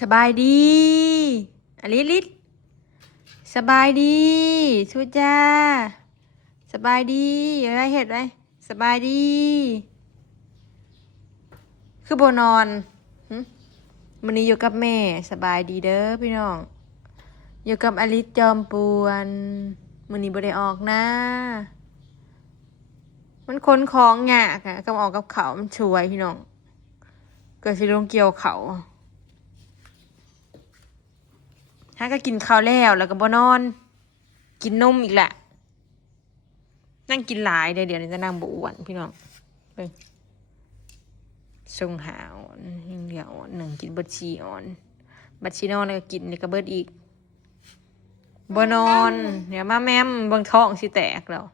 สบายดีอลิลิศสบายดีชูจ้าสบายดีอะไรเห็ดไรสบายดีคือโบนอนมื้อนี้อยู่กับแม่สบายดีเด้อพี่น้องอยู่กับอลิศจอมปวนมื้อนี้บ่ได้ออกนะมันขนของยากอะก็ออกกับเขามันช่วยพี่น้องเกิดสิลงเกี่ยวเขาฮะก็กินข้าวแล้วก็บ่นอนกินนมอีกแหละนั่งกินหลายเดี๋ยวนี้จะนั่งบ่อ้วนพี่น้องเบิ่งทรงหาอ่อนยิ่งเหลียวหนึ่งกินเบิดชีอ่อนบัดชีนอนแล้วก็กินนี่ก็เบิดอีกบ่นอนเดี๋ยวมาแม่มเบิ่งท้องสิแตกแล้ว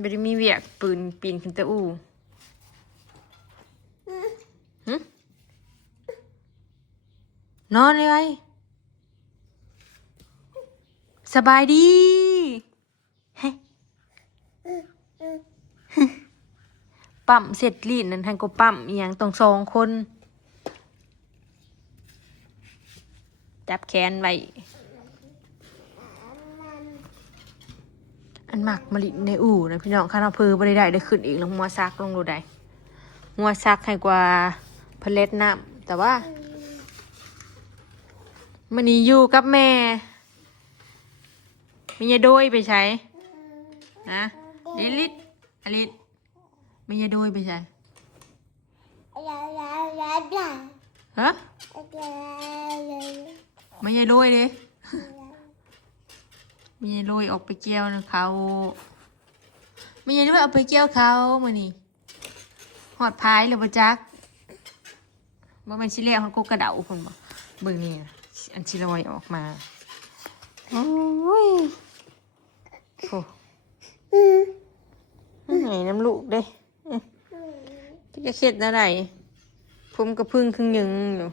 บ่ได้มีเวียกปืนปีนขึ้นตะอูนอนเลยไว้สบายดีปั๊มเสร็จลีดนั่นท่านก็ปั๊มอีหยังต้อง2 คนจับแขนไว้อันหมักมะลิในอู่นะพี่น้องข้าน้ำเพอบ่ได้ขึ้นอีกลงมัวซักลงดูได้มัวซักให้กว่าเพล็ดน้ำแต่ว่ามันนี้อยู่กับแม่มียาโดยไปใช้นะลิศอลิศมียาโดยไปใช้ฮะมียาโดยดิมียาโดยออกไปเกี่ยวนะเขามียาโดยเอาไปเกี่ยวเขามื่อนี้หอดพายหรือบ่จักบ่แม่นสิแล้วเขากกระเดาพุ่นบ่เบิ่งนี่อันสิลอยออกมาโอ้ยโหไหนน้ำลูกเด้จะเข็ดอะไรผมกระพึ่งครึ่งหนึ่งอยู่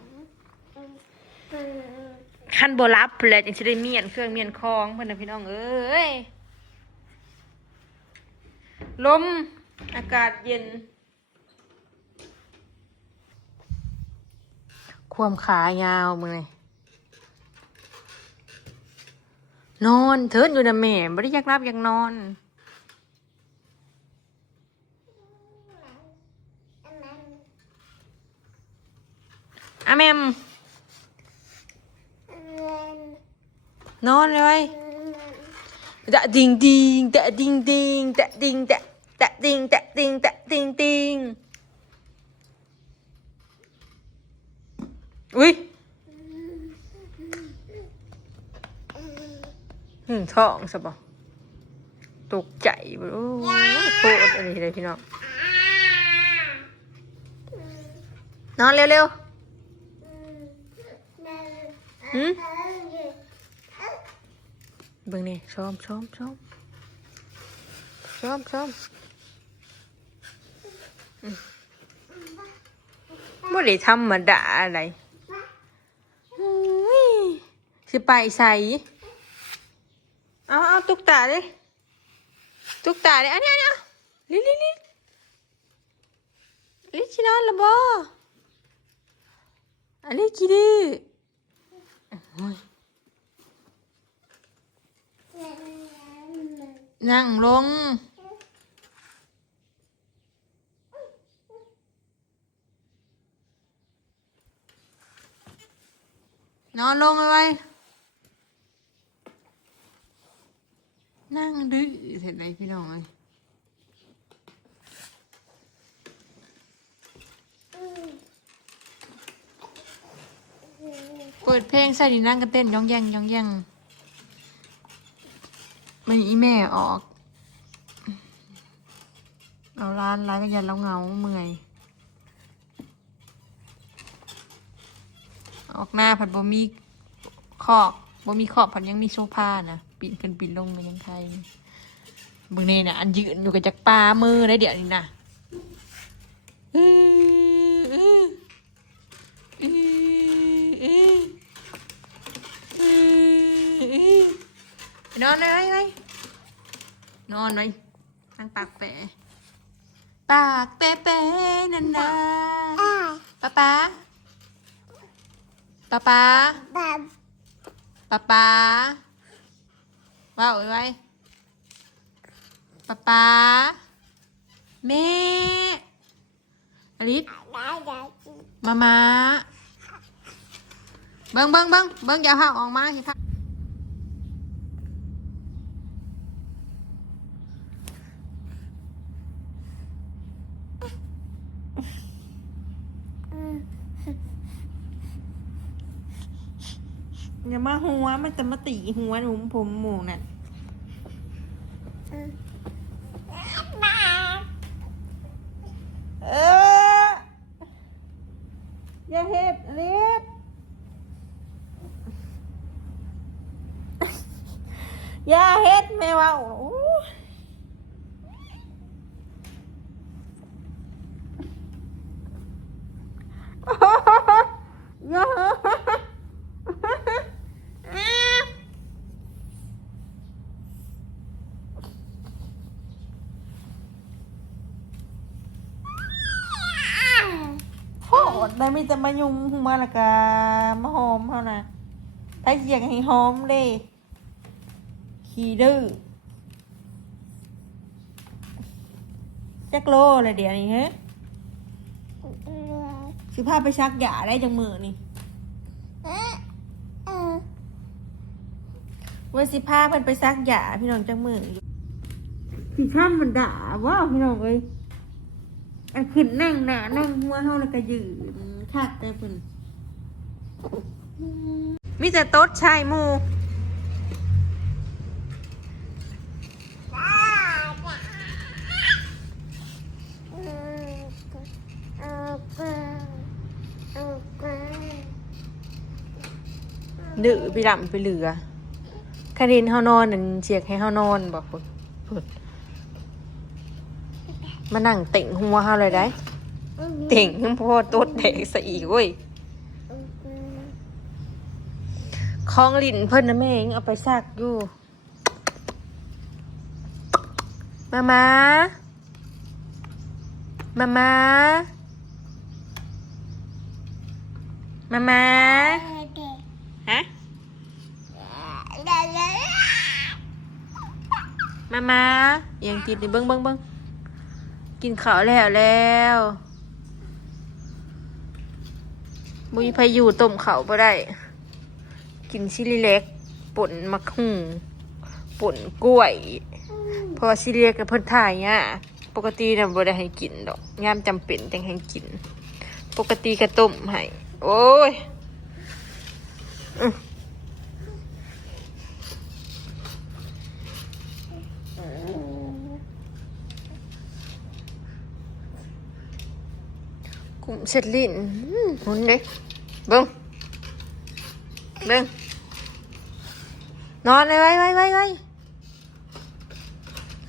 ขั้นโบรับเลยจังสิได้เมียนเครื่องเมียนคองเพื่อนนะพี่น้องเอ้ยลมอากาศเย็นความขายาวมือไงนอนเถิดอยู่นะแม่ไม่ได้อยากรับอยากนอนอะแมมนอนเลยตะดิงดิงตะดิงดิงตะดิงตะตะดิงตะดิงตะดิงดิงอุ้ยท้องสบะตกใจบ่โอ้โคตรอะไรเลยพี่น้องนอนเร็วๆเบิ่งนี่ชมบ่ได้ธรรมดาอะไรสิไปใส่เอาตุ๊กตาดิอันนี้ลิชินอนละบ่อันนี้กี่ดื้อนั่งลงนอนลงไว้นั่งดื้อเสร็จเลยพี่น้องเลยเปิดเพลงใส่ดินั่งกันเต้นย่องแย่งมันอีแม่ออกเอาร้านก็ยันเราเงาเมื่อยออกหน้าผัดบ่มีขอบผัดยังมีโซฟานะปีนขึ้นปีนลงมันยังไทยบึงนี่นะอันยืนอยู่กับจักปลามือได้เดี๋ยวนี้นะนอนเลยนอนเลยตั้งปากแปะนาน ป๊าป๊าป๊าป๊าป๊าป๊าว้าวไว้ป๊าป๊าแม่อลิสมาเบิ้งอย่าพาออกมาสิค่ะอย่ามาหัวมันจะมาตีหัวหนูผมหมูนั่นอย่าเฮ็ดอลิสอย่าเฮ็ดแม่ว่าอย่าโหดได้ไม่จะมายุ่งหัวละกะมาหอมเขานะถ้าอยากให้หอมเลยขี้ดื้อจักโลเลยเดี๋ยวนี้ฮะสิพาไปชักหยาได้จังมือนี่ว่าสิพาเพิ่นไปซักหยาพี่น้องจังมือพี่ข้ามมันด่าว่าพี่น้องเอ้ยอันขึ้นนั่งหน้านั่งหัวเฮาแล้วก็ยืนคักได้เพิ่นมีแต่โต๊ดชายหมู่ดื้อพี่ดำไปเหลือคารินเฮานอนนั่นเชียกให้เฮานอนบอกพุ่นมานั่งเต่งหัวเฮาเลยได้เต่งพ่อโต๊ดแดกซะอีกเว้ยคลองลิ้นเพิ่นนะแม่งเอาไปซักอยู่มามาฮะมายังกินดิเบิ้งกินข้าวแล้วบุยพายุต้มข้าวบ่ได้กินชิลิเล็กป่นมักหุ่งป่นกล้วยเพราะชิลิเล็กกับเพิ่นถ่ายเนี่ยปกติน่ะบ่ได้ให้กินดอกยามจำเป็นจังให้กินปกติก็ต้มให้โอ้ยกุ้มเช็ดลิ้นหุ่นเด้เบิ้งนอนเลยไว้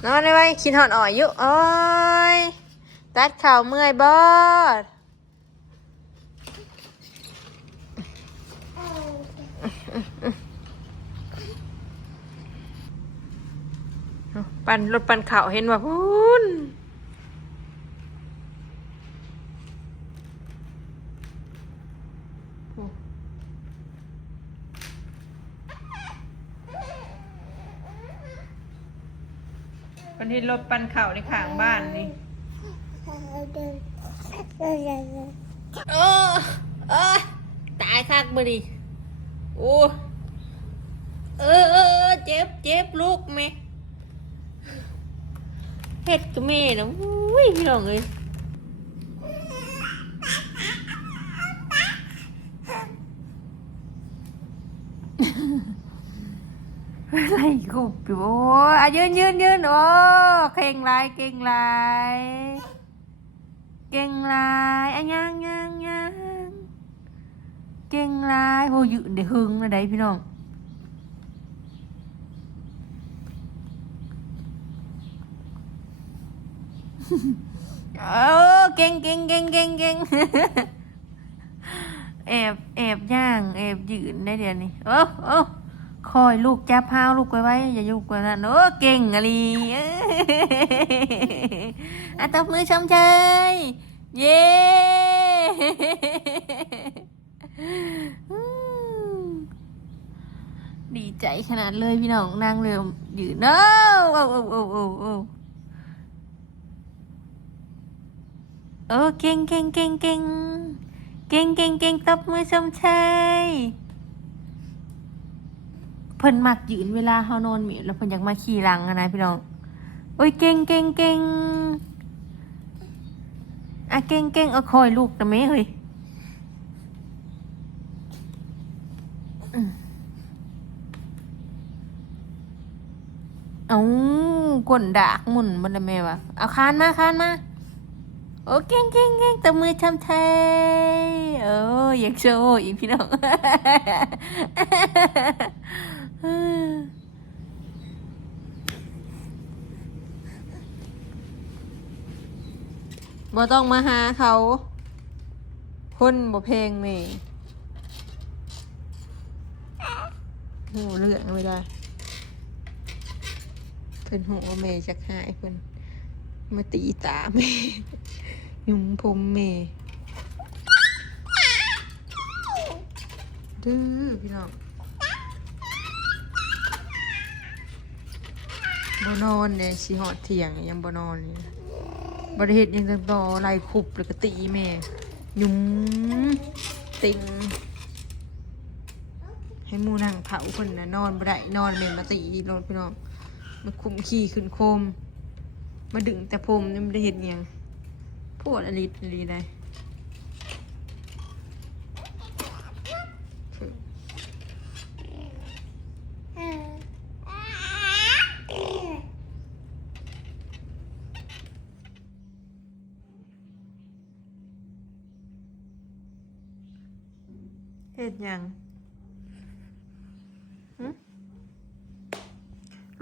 นอนเลยไว้คิดหอนอ่อยอยู่โอ้ยตัดข่าวเมื่อยบอดรถปั่นข่าวเห็นว่าพูนคนที่รถปั่นข่าวในข้างบ้านนี่ตายคักบ่ดิโอ้เจ็บลูกแม่เฮ็ดกับแม่นะอุ้ยพี่น้องเอ้ยอะไรกูปิโอ้ยืนโอ้เก่งลายอ่ะยังเก่งลายโหยืนได้หึงนะได้พี่น้องเก่งแอบย่างแอบยืนได้เดี๋ยวนี้คอยลูกจับพาวลูกไว้อย่ายุ่งกว่านั้นเก่งอะไรตบมือชมเชยเย้ ดีใจขนาดเลยพี่น้องนั่งเร็วยืนโอ้โอ้โอ้โอ้โอ้โอ้เก่งเก่งเก่งเก่งเก่งเก่งเก่งตบมือชมชัยเพิ่นมักยืนเวลาเฮานอนหมิแล้วเพิ่นอยากมาขี่หลังอะนะพี่น้องโอ้ยเก่งเก่งเก่งอ่ะเก่งเก่งเอาคอยลูกนะแม่เฮ้ยเอาก้นดากหมุนบนแม่วะเอาคานมาคานมาโอ้เก่งเก่งเก่งตบมือชมชัยโอ้อยากโชว์อีกพี่น้องบ่ต้องมาหาเขาคนบ่เพลงแม่โหเลือกไม่ได้เพิ่นหัวแม่จักหายเพิ่นมาตีตาแม่ยุ่มผมแม่ดื้อพี่น้องบ่นอนเนี่ยสิฮอดเที่ยงยังบ่นอนนี่บ่ได้เฮ็ดหยังจังต่อไล่คุบแล้วก็ตีแม่ยุ่มติงให้หมู่นั่งเผาเพิ่นน่ะนอนบ่ได้นอนแม่มาตีโลดพี่น้องมาคุมขี้ขึ้นโคมมาดึงแต่ผมนี่ไม่ได้เห็นยังปวดอะไรได้เห็นยัง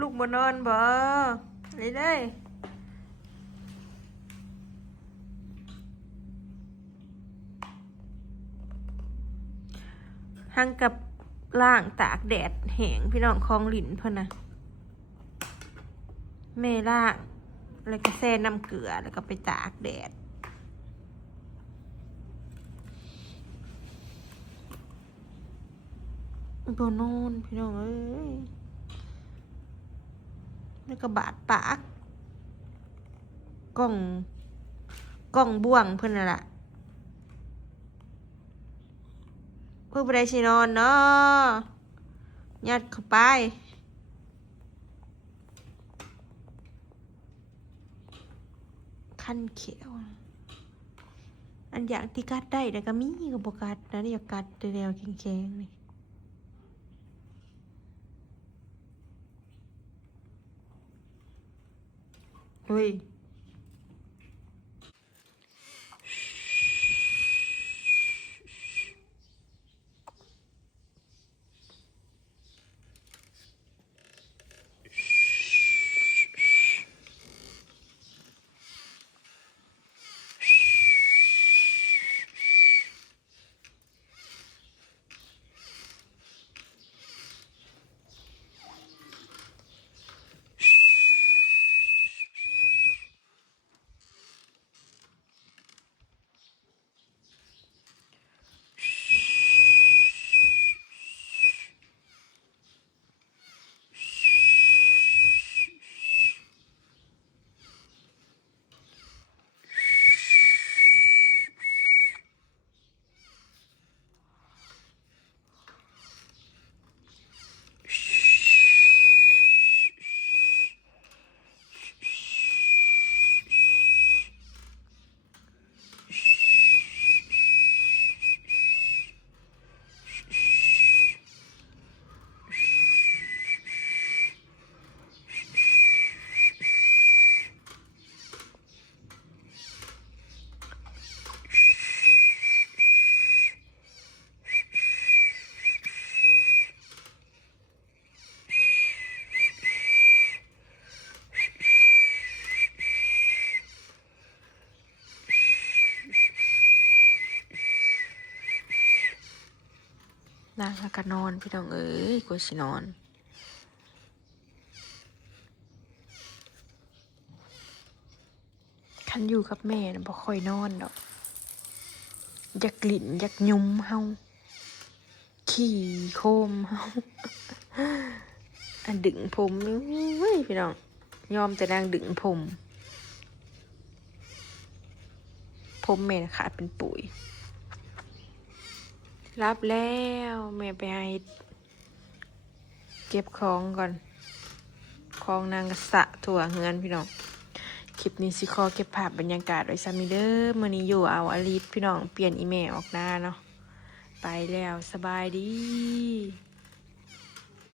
ลูกบนนอนบ่อะไรได้หังกับล่างตากแดดแห้งพี่น้องคลองหลินเพิ่นนะแม่ล่างแล้วก็แช่น้ำเกลือแล้วก็ไปตากแดดบนนอนพี่น้องเอ้ยแล้วก็บาดปากกล้องบ่วงเพิ่นน่ะล่ะเพิ่งไปได้สินอนเนาะยัดเข้าไปคันเขียวอันอย่างที่กัดได้แต่ก็มีกับบกัดนะอยากกัดแนวแข็งๆนี่เฮ้ยนางแล้วก็นอนพี่น้องเอ้ยกูสินอนคันอยู่กับแม่น่ะบ่ค่อยนอนดอก อยากลิ่นอยากยุมเฮาขี่โคมเฮาอันดึงผมนี่เว้ยพี่น้องยอมแต่นางดึงผมแม่น่ะขาดเป็นปุ๋ยรับแล้วแม่ไปให้เก็บของก่อนของนางกระสะถั่วเฮือนพี่น้องคลิปนี้สิขอเก็บภาพบรรยากาศไว้ซะมิเด้อมื้อนี้อยู่เอาอลิสพี่น้องเปลี่ยนอีเมลออกหน้าเนาะไปแล้วสบายดี